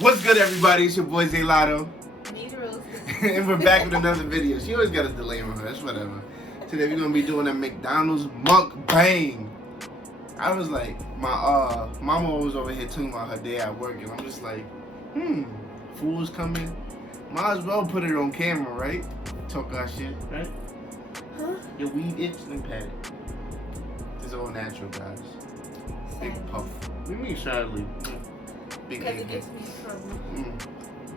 What's good, everybody? It's your boy Zay Lotto. Needles. And we're back with another video. She always got a delay on her. That's whatever. Today we're gonna be doing a McDonald's mukbang. I was like, my mama was over here talking about her day at work, and I'm just like, food's coming. Might as well put it on camera, right? Talk our shit, right? Huh? Your weed itch and pat it. It's all natural, guys. Big puff. What do you mean sadly? Big Because it angry. gets me in trouble.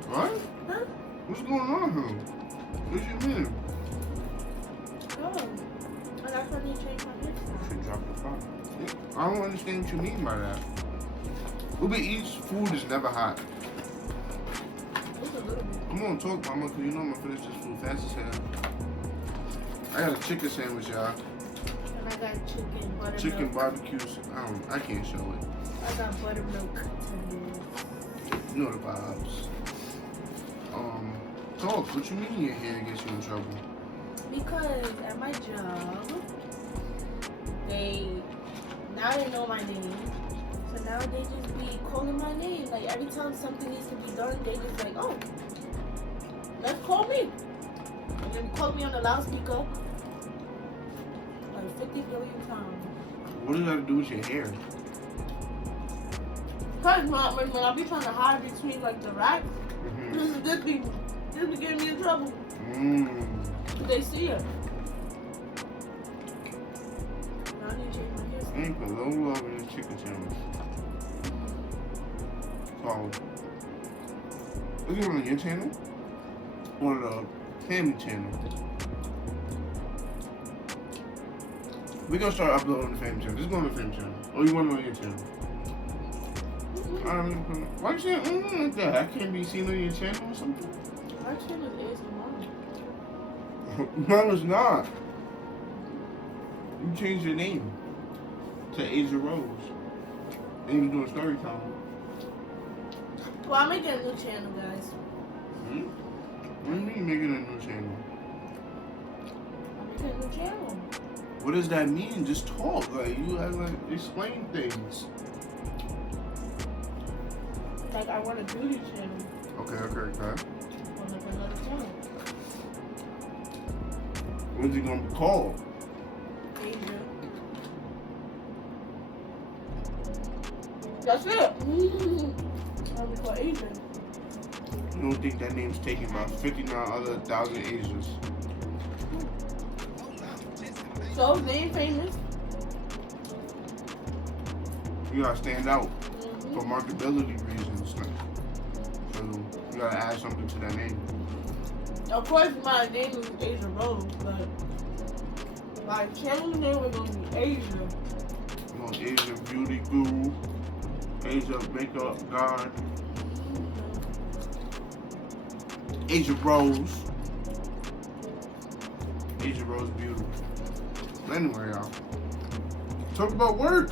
What? Huh? What's going on here? What do you mean? Oh. And that's when you change my hairstyle. Should drop the phone. I don't understand what you mean by that. Uber Eats food is never hot. Just a little bit. I'm gonna talk, mama, because you know I'm gonna finish this food fast as hell. I got a chicken sandwich, y'all. And I got chicken buttermilk. Chicken barbecues. I can't show it. I got buttermilk tenders. You know the vibes. Talk. What you mean your hair gets you in trouble? Because at my job, they know my name. So now they just be calling my name. Like every time something needs to be done, they just like, oh, let's call me. And then call me on the loudspeaker like 50 billion times. What does that have to do with your hair? Cause when I be trying to hide between like the racks, this be getting me in trouble. They see it. Now I need to change my hairstyle. Ain't put low love in this chicken sandwich. So, is it on your channel? Or the family channel? We gonna start uploading on the family channel. Just go on the family channel. Or you want it on your channel? Why you saying like that? I can't be seen on your channel or something? My channel is ASMR. No, it's not. You changed your name to Asia Rose. And you doing story time. Well, I'm making a new channel, guys. What do you mean making a new channel? I'm making a new channel. What does that mean? Just talk. Like you have like explain things. Like I want a beauty channel. Okay. On like another channel. What's it gonna be called? Asia. That's it. I'll be called Asia. You don't think that name's taken by 59 other thousand Asians? So they ain't famous. You gotta stand out for marketability reasons. So you gotta add something to that name. Of course, my name is Asia Rose, but my channel name is gonna be Asia. You know, Asia Beauty Guru, Asia Makeup God, Asia Rose, Asia Rose Beauty. But anyway, y'all, talk about work.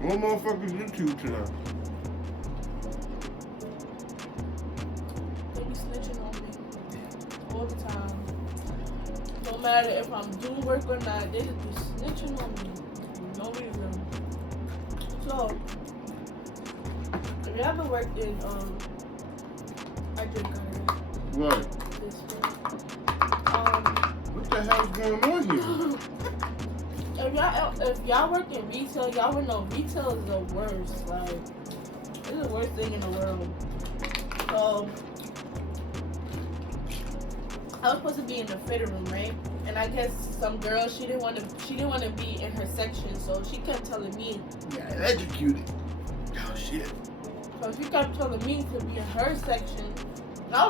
What motherfuckers YouTube today? They be snitching on me all the time. No matter if I'm doing work or not, they just be snitching on me for no reason. So, if you ever worked in, I drink already. What? This What the hell's going on here? If y'all work in retail, y'all would know retail is the worst. Like, it's the worst thing in the world. So, I was supposed to be in the fitting room, right? And I guess some girl, she didn't want to be in her section, so she kept telling me. Yeah, electrocuted. Oh shit. So she kept telling me to be in her section. And I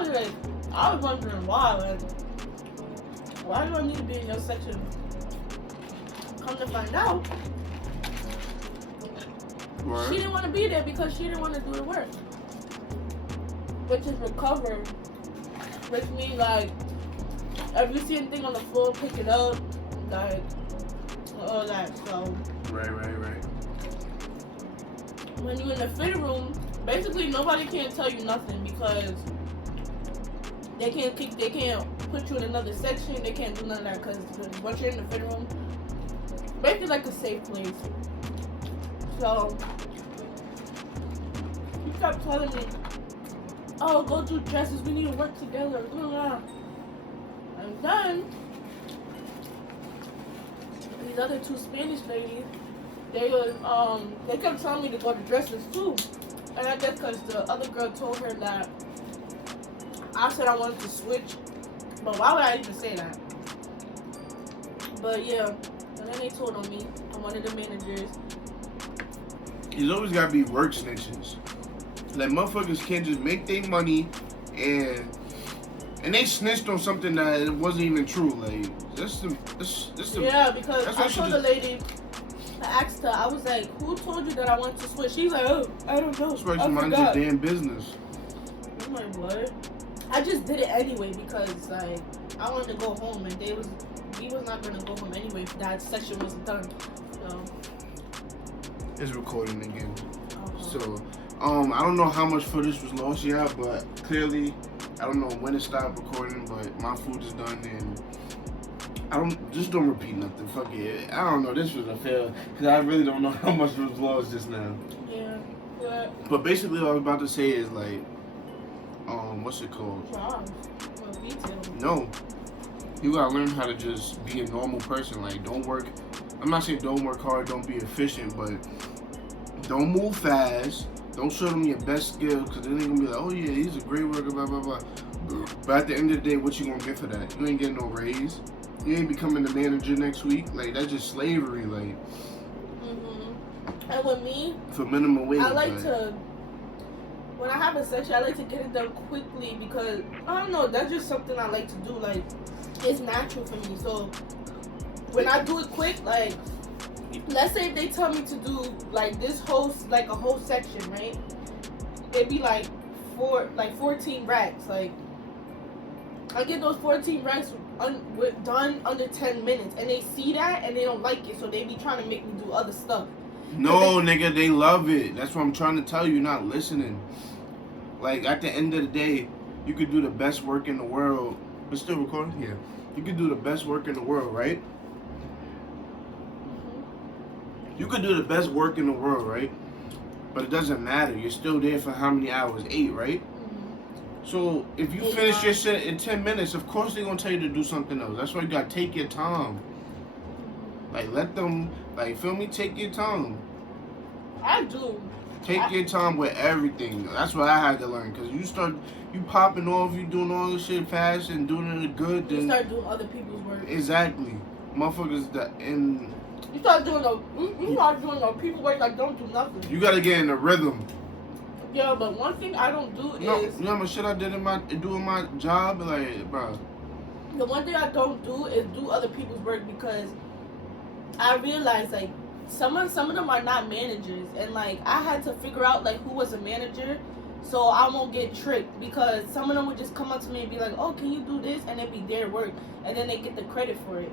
was wondering why. Like, why do I need to be in your section? Come to find out, What? she didn't want to be there because she didn't want to do the work, which is recover, which means like if you see anything on the floor, pick it up, like all that. So Right. when you're in the fitting room, basically nobody can tell you nothing because they can't put you in another section. They can't do none of that because once you're in the fitting room, basically like a safe place. So kept telling me, "Oh, go do dresses. We need to work together." And then these other two Spanish ladies, they kept telling me to go to dresses too. And I guess because the other girl told her that I said I wanted to switch. But why would I even say that? But yeah, and then they told on me. I'm one of the managers. There's always gotta be work snitches. Like motherfuckers can't just make their money and they snitched on something that it wasn't even true. Like yeah, because I told the lady, I asked her, I was like, "Who told you that I wanted to switch?" She's like, "Oh, I don't know. That's why you mind your damn business." I'm like, what? I just did it anyway because like I wanted to go home and we was not gonna go home anyway if that session wasn't done. So it's recording again. Uh-huh. So I don't know how much footage was lost yet, but clearly I don't know when it stopped recording, but my food is done and don't repeat nothing. Fuck it. I don't know. This was a fail because I really don't know how much was lost just now. Yeah. But basically what I was about to say is like what's it called? Wow. Well, detail. No. You gotta learn how to just be a normal person. Like, don't work. I'm not saying don't work hard, don't be efficient, but don't move fast. Don't show them your best skills, because then they're gonna be like, oh yeah, he's a great worker, blah, blah, blah. But at the end of the day, what you gonna get for that? You ain't getting no raise. You ain't becoming the manager next week. Like, that's just slavery. Like, and with me, for minimum wage. I like to. When I have a section, I like to get it done quickly because, I don't know, that's just something I like to do. Like, it's natural for me. So, when I do it quick, like, let's say if they tell me to do, like, a whole section, right? It'd be, like, 14 racks. Like, I get those 14 racks done under 10 minutes. And they see that, and they don't like it. So, they be trying to make me do other stuff. No, nigga, they love it. That's what I'm trying to tell you. You're not listening. Like, at the end of the day, you could do the best work in the world. We're still recording? Yeah. You could do the best work in the world, right? You could do the best work in the world, right? But it doesn't matter. You're still there for how many hours? 8, right? So, if you finish your shit in 10 minutes, of course they're going to tell you to do something else. That's why you got to take your time. Like, let them, like, feel me? Take your time. I do. Take your time with everything. That's what I had to learn. Because you popping off, you doing all this shit fast and doing it good. Then you start doing other people's work. Exactly. Motherfuckers you start doing the people work like don't do nothing. You got to get in the rhythm. Yeah, but one thing I don't do is... You know how much shit I did doing my job? Like, bro. The one thing I don't do is do other people's work because I realize, like, some of them are not managers, and like I had to figure out like who was a manager, so I won't get tricked because some of them would just come up to me and be like, "Oh, can you do this?" and it'd be their work, and then they get the credit for it.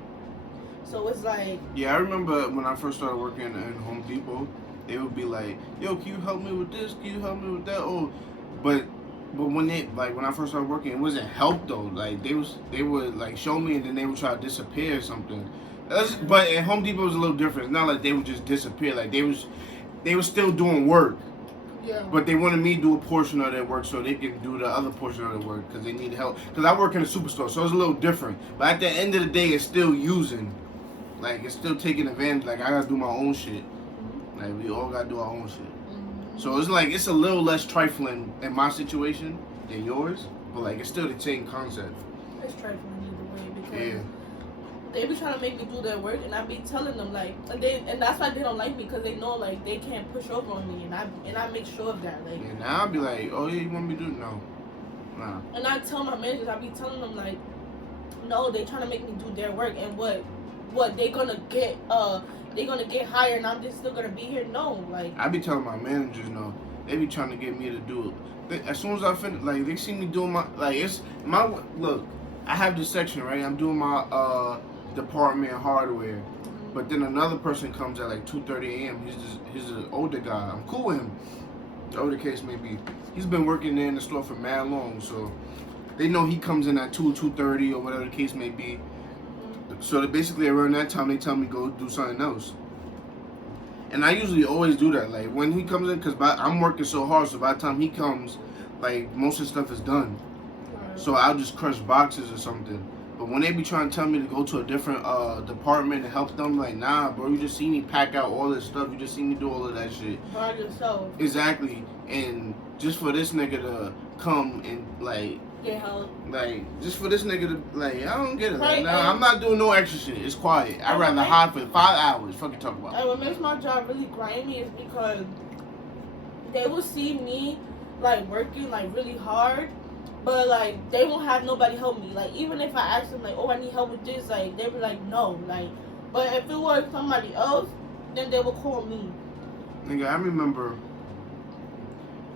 So it's like, yeah, I remember when I first started working in Home Depot, they would be like, "Yo, can you help me with this? Can you help me with that?" Oh, but when I first started working, it wasn't help though. Like they would like show me and then they would try to disappear or something. But at Home Depot was a little different. It's not like they would just disappear. Like they was still doing work. Yeah. But they wanted me to do a portion of their work so they can do the other portion of the work because they need help. Because I work in a superstore, so it's a little different. But at the end of the day, it's still using. Like, it's still taking advantage. Like, I got to do my own shit. Like, we all got to do our own shit. So it's like, it's a little less trifling in my situation than yours. But, like, it's still the same concept. It's trifling either way because they be trying to make me do their work, and I be telling them like, and that's why they don't like me because they know like they can't push over on me, and I make sure of that. Like, and now I'll be like, oh yeah, you want me to do it? No, nah. And I tell my managers, I be telling them like, no, they trying to make me do their work, and what they gonna get hired, and I'm just still gonna be here? No, like I be telling my managers, no, they be trying to get me to do it. As soon as I finish, like they see me doing look. I have this section, right? I'm doing my department hardware, but then another person comes at like 2:30 a.m. He's an older guy. I'm cool with him. Whatever the case may be, he's been working there in the store for mad long, so they know he comes in at 2:30 or whatever the case may be. So basically around that time they tell me go do something else. And I usually always do that. Like when he comes in, cause I'm working so hard, so by the time he comes, like most of the stuff is done. So I'll just crush boxes or something. But when they be trying to tell me to go to a different department and help them, like, nah, bro, you just see me pack out all this stuff. You just see me do all of that shit. By yourself. Exactly. And just for this nigga to come and, like, get help. Like, just for this nigga to, like, I don't get it. Right, Like, nah, I'm not doing no extra shit. It's quiet. I'd rather hide for 5 hours. Fucking talk about it. And what makes my job really grimy is because they will see me, like, working, like, really hard. But, like, they won't have nobody help me. Like, even if I ask them, like, oh, I need help with this, like, they be like, no. Like, but if it was somebody else, then they would call me. Nigga, I remember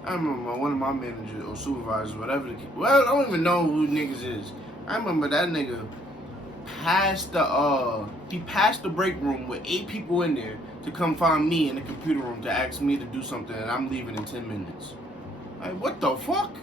one of my managers or supervisors, whatever well, I don't even know who niggas is. I remember that nigga passed the break room with 8 people in there to come find me in the computer room to ask me to do something, and I'm leaving in 10 minutes. Like, what the fuck?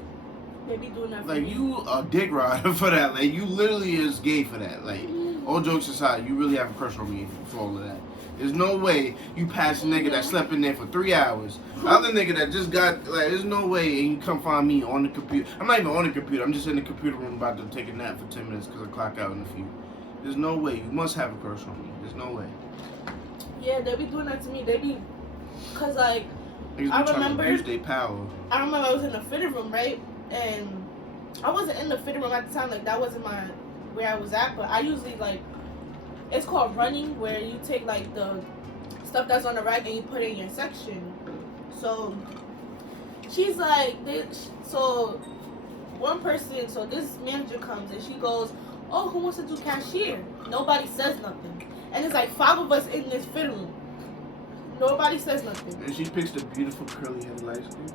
They be doing that for like, me. you a dick rider for that. Like, you literally is gay for that. Like, all jokes aside, you really have a crush on me for all of that. There's no way you pass a nigga that slept in there for 3 hours. The other nigga that just got, like, there's no way and you come find me on the computer. I'm not even on the computer. I'm just in the computer room about to take a nap for 10 minutes because I clock out in a few. There's no way. You must have a crush on me. There's no way. Yeah, they be doing that to me. They be, cause like, Niggas I be trying remember, to abuse their power. I remember I was in the fitting room, right? And I wasn't in the fitting room at the time. Like, that wasn't where I was at. But I usually, like, it's called running, where you take, like, the stuff that's on the rack and you put it in your section. So she's like, so this manager comes and she goes, oh, who wants to do cashier? Nobody says nothing. And it's like 5 of us in this fitting room. Nobody says nothing. And she picks the beautiful curly headed light skin.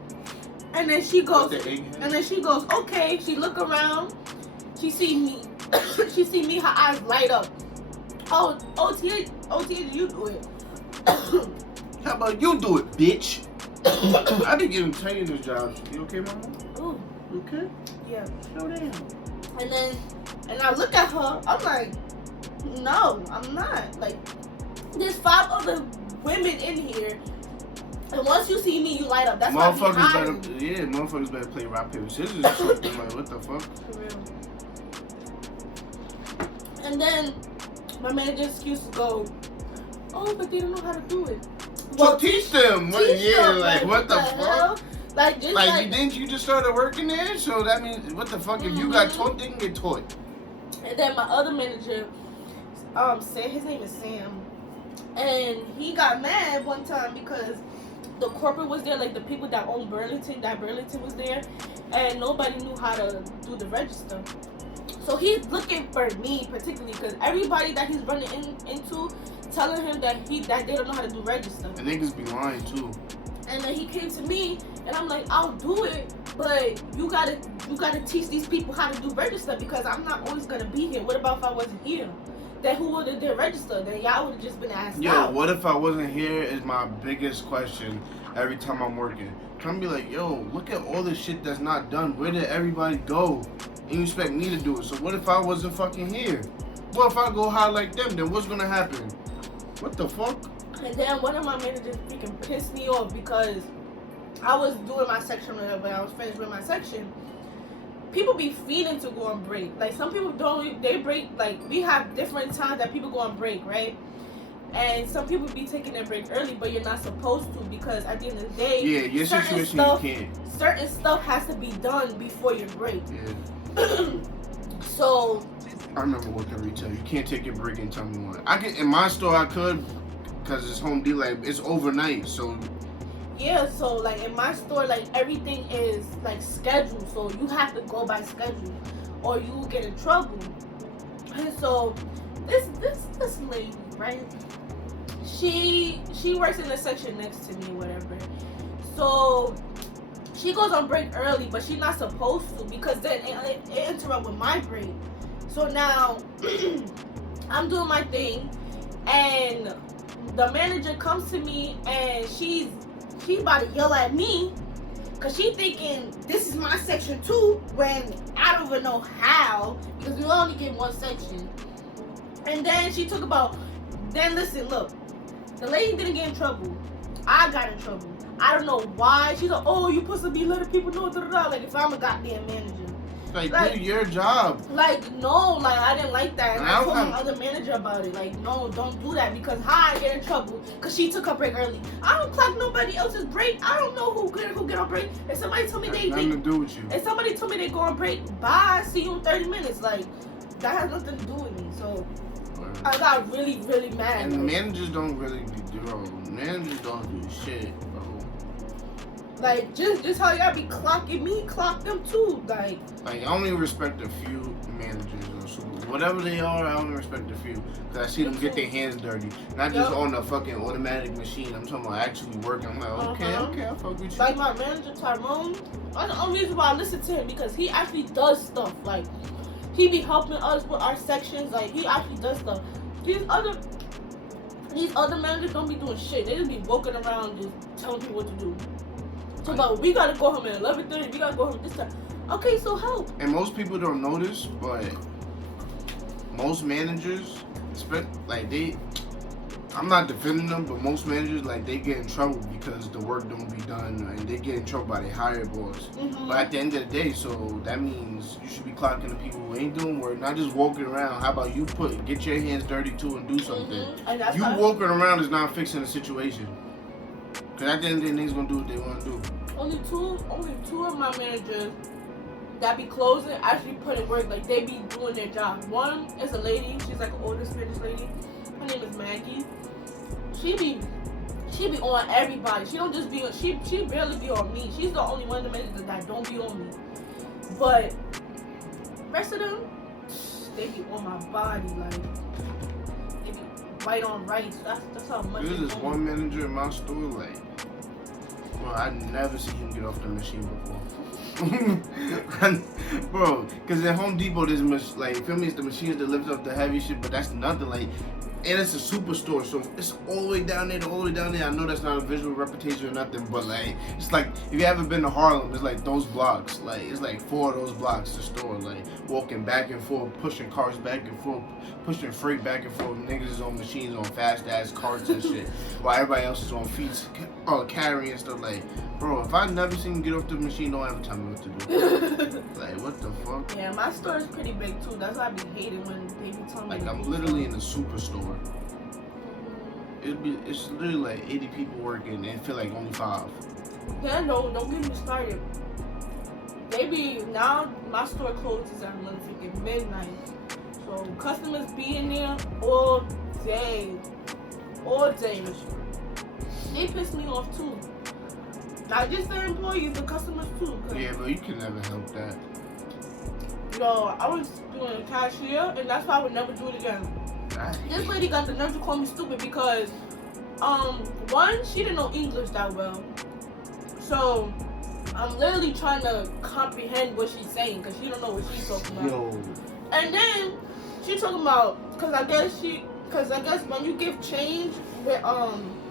And then she goes, the okay. She look around. She see me. Her eyes light up. Oh, OTA, you do it. How about you do it, bitch? I be getting trained in this job. You okay, mama? Ooh. You okay? Yeah. Slow down. And I look at her. I'm like, no, I'm not. Like, there's 5 other women in here. And once you see me, you light up. That's why motherfuckers better play rock, paper, scissors or something. Like, what the fuck? For real. And then my manager's excuses go, oh, but they don't know how to do it. Well, teach them. What the fuck? Like, didn't you just started working there? So that means, what the fuck? If you got taught, they can get taught. And then my other manager, his name is Sam, and he got mad one time because the corporate was there, like the people that own Burlington was there, and nobody knew how to do the register. So he's looking for me particularly because everybody that he's running into telling him that they don't know how to do register. And niggas be lying too. And then he came to me and I'm like, I'll do it, but you gotta teach these people how to do register because I'm not always gonna be here. What about if I wasn't here? Then who would have did register? Then y'all would have just been asked out. What if I wasn't here is my biggest question every time I'm working. Trying to be like, yo, look at all this shit that's not done. Where did everybody go? And you expect me to do it. So what if I wasn't fucking here? What if I go high like them? Then what's gonna happen? What the fuck? And then one of my managers freaking pissed me off because I was doing my section when I was finished with my section. People be feeding to go on break. Like, some people don't, they break, like, we have different times that people go on break, right? And some people be taking their break early, but you're not supposed to because at the end of the day, your situation, you can't. Certain stuff has to be done before your break. Yeah. So, I remember working retail. You can't take your break anytime you want. In my store, I could, because it's Home Depot, like, it's overnight, so. Yeah, so, like, in my store, like, everything is, like, scheduled. So, you have to go by schedule or you will get in trouble. And so, this lady, right? She works in the section next to me, whatever. So, she goes on break early, but she's not supposed to because then it interrupts with my break. So, now, I'm doing my thing, and the manager comes to me, and she's about to yell at me because she thinking this is my section too when I don't even know how because we only get one section. And then she talk about, then listen, look, The lady didn't get in trouble. I got in trouble. I don't know why. She's like, oh, you supposed to be letting people know. Like, if I'm a goddamn manager. Like, do your job. Like, no, like, I didn't like that. And I told my other manager about it. Like, no, don't do that. Because how I get in trouble? Because she took her break early. I don't clock nobody else's break. I don't know who get on break. If somebody told me nothing to do with you. If somebody told me they go on break, bye, see you in 30 minutes. Like, that has nothing to do with me. So, I got really, really mad. And the managers don't really managers don't do shit, bro. Like, just how y'all be clocking me, clock them too. Like I only respect a few managers or so. Whatever they are, I only respect a few. Because I see them get their hands dirty. Not just on a fucking automatic machine. I'm talking about actually working. I'm like, okay, I fuck with you. Like my manager, Tyrone, that's the only reason why I listen to him. Because he actually does stuff. Like, he be helping us with our sections. Like, he actually does stuff. These other managers don't be doing shit. They just be walking around just telling people what to do. So, but we gotta go home at 11:30. We gotta go home this time. Okay, so help. And most people don't notice, but most managers, like I'm not defending them, but most managers, like, they get in trouble because the work don't be done, and they get in trouble by their higher boss. Mm-hmm. But at the end of the day, so that means you should be clocking the people who ain't doing work, not just walking around. How about you get your hands dirty too and do something? Mm-hmm. And you walking around is not fixing the situation. Cause at the end of the day, niggas gonna do what they wanna do. Only two of my managers that be closing actually put in work. Like, they be doing their job. One is a lady. She's like an older Spanish lady. Her name is Maggie. She be on everybody. She don't just be on. She barely be on me. She's the only one of the managers that don't be on me. But rest of them, they be on my body. Like, they be right on right. That's how much. There's this one manager in my store, like, bro, I never seen him get off the machine before. Bro, because at Home Depot, there's like, feel me, it's the machines that lift up the heavy shit, but that's nothing. Like, and it's a superstore, so it's all the way down there, I know that's not a visual representation or nothing, but like, it's like, if you haven't been to Harlem, it's like those blocks. Like, it's like 4 of those blocks to store. Like, walking back and forth, pushing cars back and forth, pushing freight back and forth. Niggas is on machines, on fast ass carts and shit, while everybody else is on feet, carrying stuff. Like, bro, if I never seen him get off the machine, don't ever tell me what to do. Like, what the fuck? Yeah, my store is pretty big too. That's why I be hating when they be telling me. Like, I'm literally in a superstore. It's literally like 80 people working and it feel like only 5. Yeah, no, don't get me started. Now my store closes at motherfucking midnight. So customers be in there all day. They piss me off too. Not just the employees, the customers too. Yeah, but you can never help that. Yo, I was doing a cashier and that's why I would never do it again. This lady got the nerve to call me stupid because, one, she didn't know English that well. So, I'm literally trying to comprehend what she's saying because she don't know what she's talking about. Yo. And then, she talking about, because I guess when you give change with,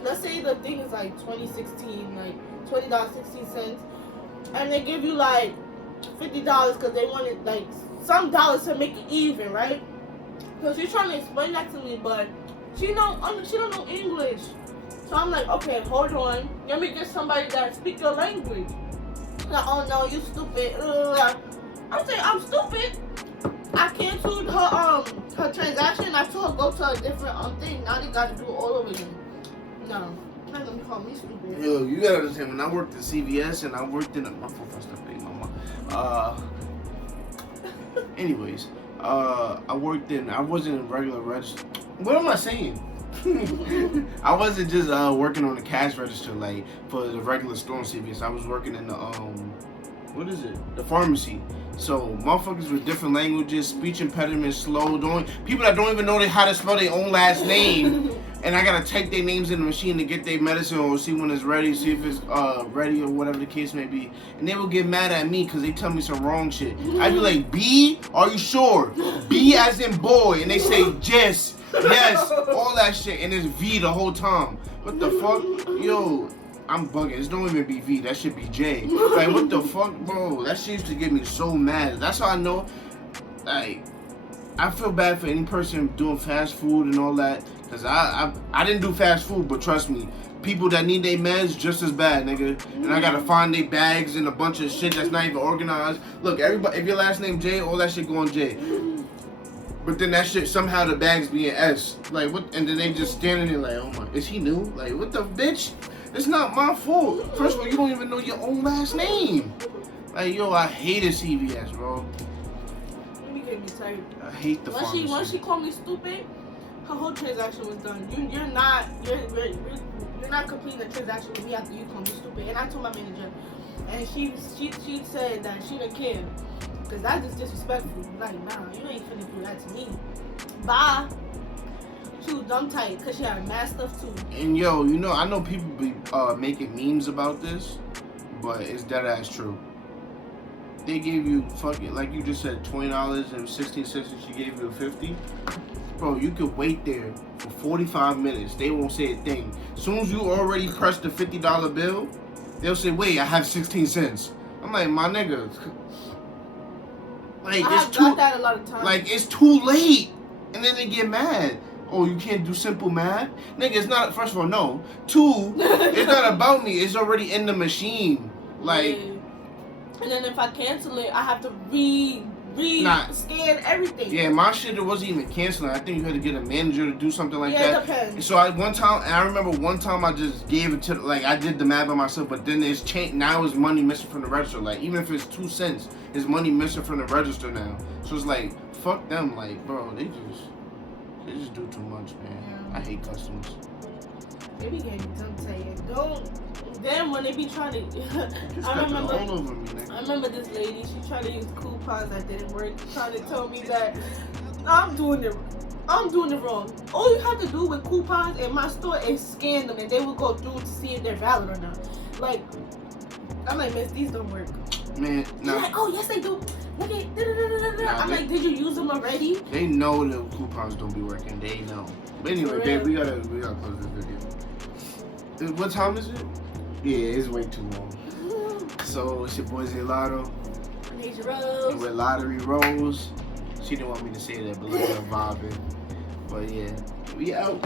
let's say the thing is like 2016, like $20.16, and they give you like $50 because they wanted like some dollars to make it even, right? So she's trying to explain that to me, but she don't know English. So I'm like, okay, hold on. Let me get somebody that speaks your language. Like, oh no, you stupid. I'm saying I'm stupid. I canceled her transaction. I told her go to a different thing. Now they got to do it all over again. No, not gonna call me stupid. Yo, you gotta understand, when I worked at CVS and I worked in my phone stuff, big mama. Anyways. I wasn't in regular register. What am I saying? I wasn't just working on the cash register like for the regular store in CVS. I was working in the the pharmacy. So motherfuckers with different languages, speech impediments, slow, people that don't even know how to spell their own last name. And I gotta type their names in the machine to get their medicine or see when it's ready, see if it's ready or whatever the case may be. And they will get mad at me because they tell me some wrong shit. I'd be like, B, are you sure? B as in boy. And they say, yes, all that shit. And it's V the whole time. What the fuck? Yo, I'm bugging. It don't even be V. That should be J. Like, what the fuck, bro? That shit used to get me so mad. That's how I know, like, I feel bad for any person doing fast food and all that. Cause I didn't do fast food, but trust me, people that need their meds just as bad, nigga. And I gotta find their bags and a bunch of shit that's not even organized. Look, everybody, if your last name J, all that shit go on J. But then that shit, somehow the bags be in S. Like, what? And then they just standing there like, oh my, is he new? Like, what the bitch? It's not my fault. First of all, you don't even know your own last name. Like, yo, I hated CVS, bro. You get me tired. I hate the pharmacy. Once she called me stupid, her whole transaction was done. You're not completing the transaction with me after you call me stupid. And I told my manager, and she said that she didn't care. Cause that's just disrespectful. Like, nah, you ain't finna do that to me. Bye. She was dumb tight because she had mad stuff too. And yo, you know, I know people be making memes about this, but it's dead ass true. They gave you fucking, like you just said, $20 and 16 cents, and she gave you a 50. Bro, you could wait there for 45 minutes. They won't say a thing. As soon as you already press the $50 bill, they'll say, wait, I have 16 cents. I'm like, my nigga. Like, I have got that a lot of times. Like, it's too late. And then they get mad. Oh, you can't do simple math? Nigga, it's not, first of all, no. Two, it's not about me. It's already in the machine. Like. And then if I cancel it, I have to scan everything. Yeah, my shit, it wasn't even canceling. I think you had to get a manager to do something like that. Yeah, it depends. So I remember one time I just gave it to, like, I did the math by myself, but then it's changed. Now it's money missing from the register. Like, even if it's 2 cents, it's money missing from the register now. So it's like, fuck them. Like, bro, they just do too much, man. Yeah. I hate customers. They be getting dumb tired. Then when they be trying to, I remember this lady. She tried to use coupons that didn't work. Trying to tell me that I'm doing it wrong. All you have to do with coupons in my store is scan them, and they will go through to see if they're valid or not. Like, I'm like, miss, these don't work. Man, no. Like, oh yes they do. Look at, I'm like, did you use them already? They know the coupons don't be working. They know. But anyway, babe, we gotta close this video. What time is it? Yeah, it's way too long. So it's your boy Zelato. And with Lottery Rose. She didn't want me to say that, but look at her vibing. But yeah, we out.